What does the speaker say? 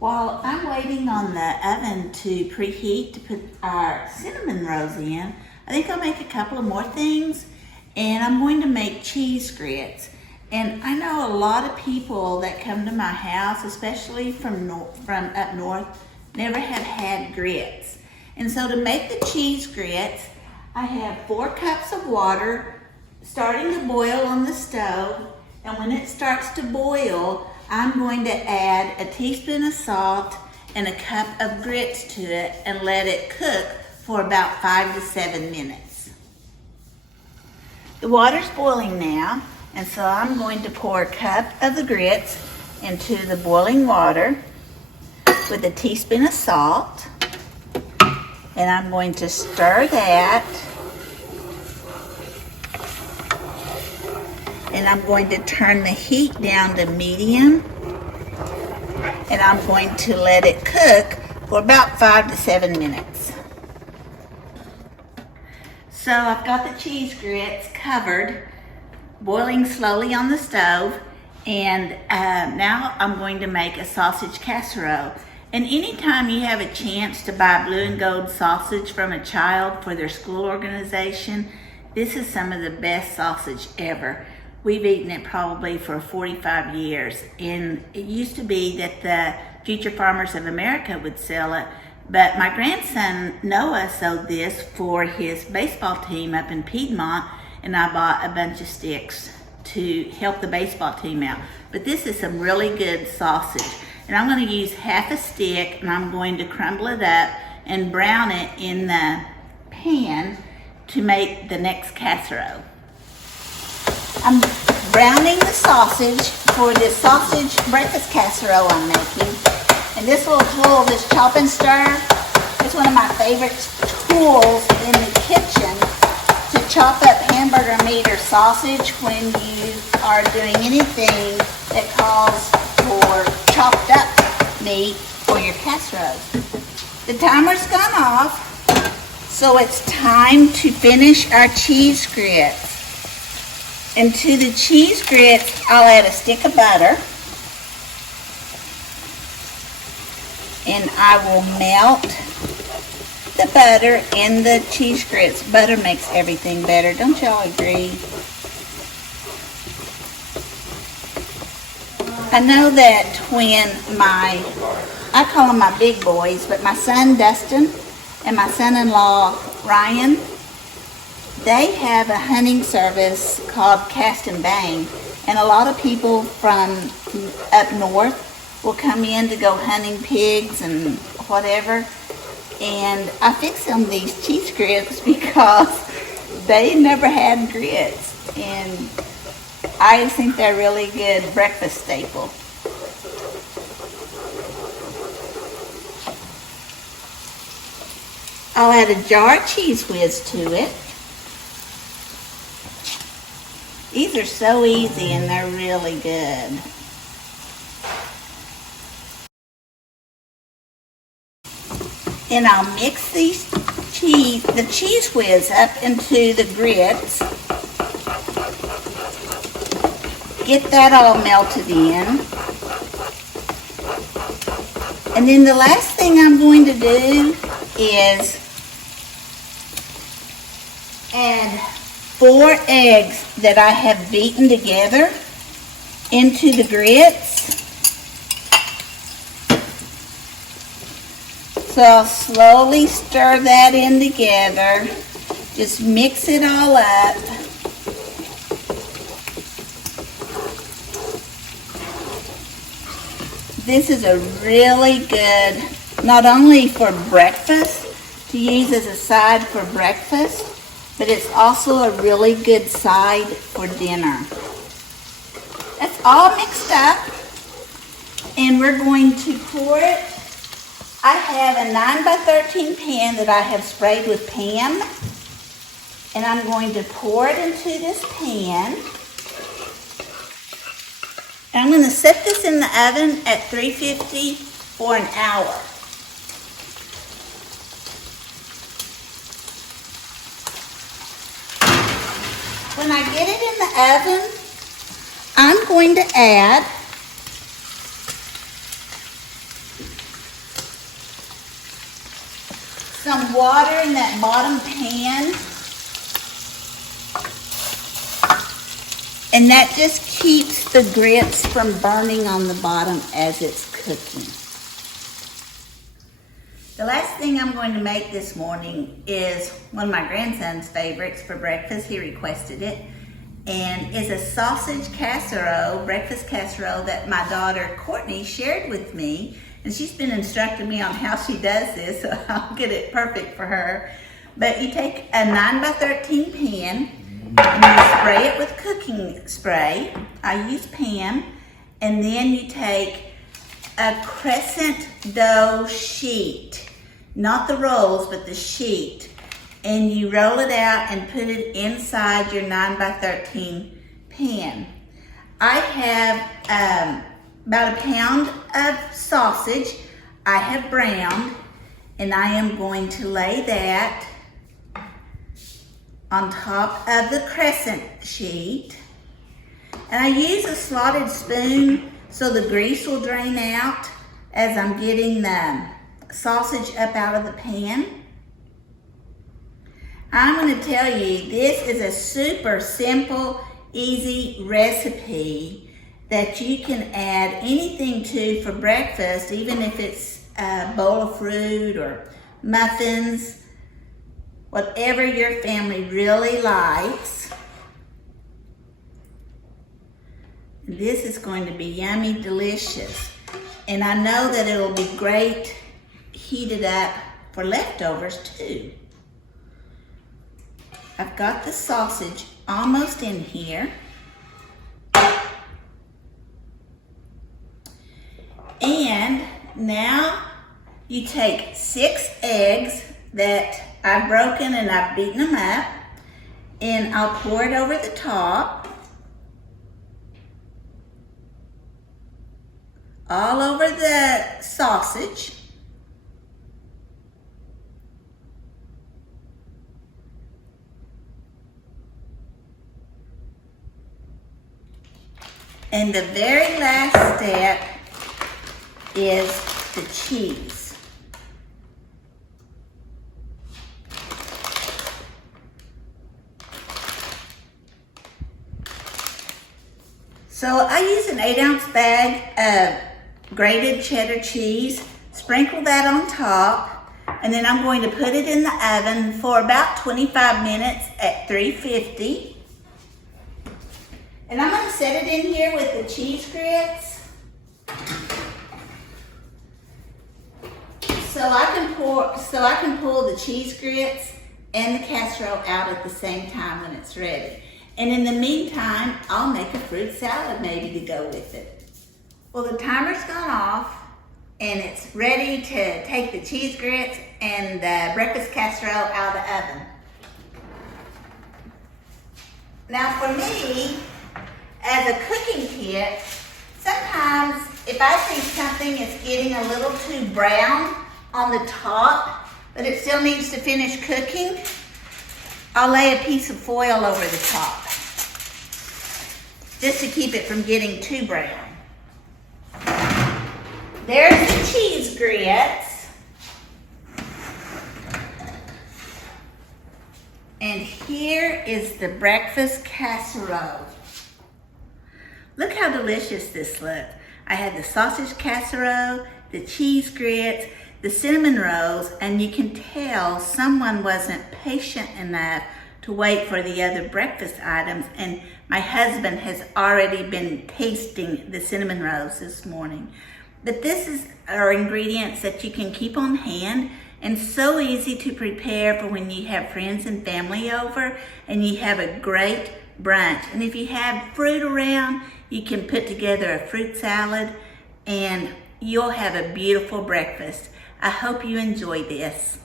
While I'm waiting on the oven to preheat to put our cinnamon rolls in, I think I'll make a couple of more things, and I'm going to make cheese grits. And I know a lot of people that come to my house, especially from up north, never have had grits. And so to make the cheese grits, I have 4 cups of water starting to boil on the stove. And when it starts to boil, I'm going to add a teaspoon of salt and a cup of grits to it and let it cook for about 5 to 7 minutes. The water's boiling now, and so I'm going to pour a cup of the grits into the boiling water with a teaspoon of salt, and I'm going to stir that, and I'm going to turn the heat down to medium, and I'm going to let it cook for about 5 to 7 minutes. So I've got the cheese grits covered, boiling slowly on the stove, and now I'm going to make a sausage casserole. And anytime you have a chance to buy blue and gold sausage from a child for their school organization, this is some of the best sausage ever. We've eaten it probably for 45 years, and it used to be that the Future Farmers of America would sell it, but my grandson Noah sold this for his baseball team up in Piedmont, and I bought a bunch of sticks to help the baseball team out. But this is some really good sausage, and I'm going to use half a stick, and I'm going to crumble it up and brown it in the pan to make the next casserole. I'm browning the sausage for this sausage breakfast casserole I'm making. And this little tool, this chop and stir, is one of my favorite tools in the kitchen to chop up hamburger meat or sausage when you are doing anything that calls for chopped up meat for your casserole. The timer's gone off, so it's time to finish our cheese grits. And to the cheese grits, I'll add a stick of butter. And I will melt the butter in the cheese grits. Butter makes everything better. Don't y'all agree? I know that when I call them my big boys, but my son Dustin and my son-in-law Ryan, they have a hunting service called Cast and Bang, and a lot of people from up north will come in to go hunting pigs and whatever, and I fix them these cheese grits because they never had grits, and I think they're really good breakfast staple. I'll add a jar of Cheese Whiz to it. These are so easy and they're really good. And I'll mix the Cheese Whiz up into the grits. Get that all melted in. And then the last thing I'm going to do is add 4 eggs that I have beaten together into the grits. So I'll slowly stir that in together. Just mix it all up. This is a really good, not only for breakfast, to use as a side for breakfast, but it's also a really good side for dinner. That's all mixed up, and we're going to pour it. I have a 9x13 pan that I have sprayed with Pam, and I'm going to pour it into this pan. And I'm going to set this in the oven at 350 for an hour. When I get it in the oven, I'm going to add some water in that bottom pan. And that just keeps the grits from burning on the bottom as it's cooking. The last thing I'm going to make this morning is one of my grandson's favorites for breakfast. He requested it. And it's a sausage casserole, breakfast casserole that my daughter Courtney shared with me. And she's been instructing me on how she does this, so I'll get it perfect for her. But you take a 9x13 pan, and you spray it with cooking spray. I use Pam. And then you take a crescent dough sheet, not the rolls, but the sheet. And you roll it out and put it inside your 9x13 pan. I have about a pound of sausage I have browned, and I am going to lay that on top of the crescent sheet. And I use a slotted spoon so the grease will drain out as I'm getting the sausage up out of the pan. I'm going to tell you, this is a super simple, easy recipe that you can add anything to for breakfast, even if it's a bowl of fruit or muffins, whatever your family really likes. This is going to be yummy, delicious. And I know that it'll be great heated up for leftovers too. I've got the sausage almost in here. And now you take 6 eggs that I've broken and I've beaten them up, and I'll pour it over the top, all over the sausage. And the very last step is the cheese. So I use an 8-ounce bag of grated cheddar cheese, sprinkle that on top, and then I'm going to put it in the oven for about 25 minutes at 350. And I'm going to set it in here with the cheese grits. So I can pull the cheese grits and the casserole out at the same time when it's ready. And in the meantime, I'll make a fruit salad maybe to go with it. Well, the timer's gone off and it's ready to take the cheese grits and the breakfast casserole out of the oven. Now for me, as a cooking kit, sometimes if I think something is getting a little too brown on the top, but it still needs to finish cooking, I'll lay a piece of foil over the top, just to keep it from getting too brown. There's the cheese grits. And here is the breakfast casserole. Look how delicious this looks. I had the sausage casserole, the cheese grits, the cinnamon rolls, and you can tell someone wasn't patient enough to wait for the other breakfast items, and my husband has already been tasting the cinnamon rolls this morning. But are ingredients that you can keep on hand and so easy to prepare for when you have friends and family over and you have a great brunch. And if you have fruit around, you can put together a fruit salad and you'll have a beautiful breakfast. I hope you enjoy this.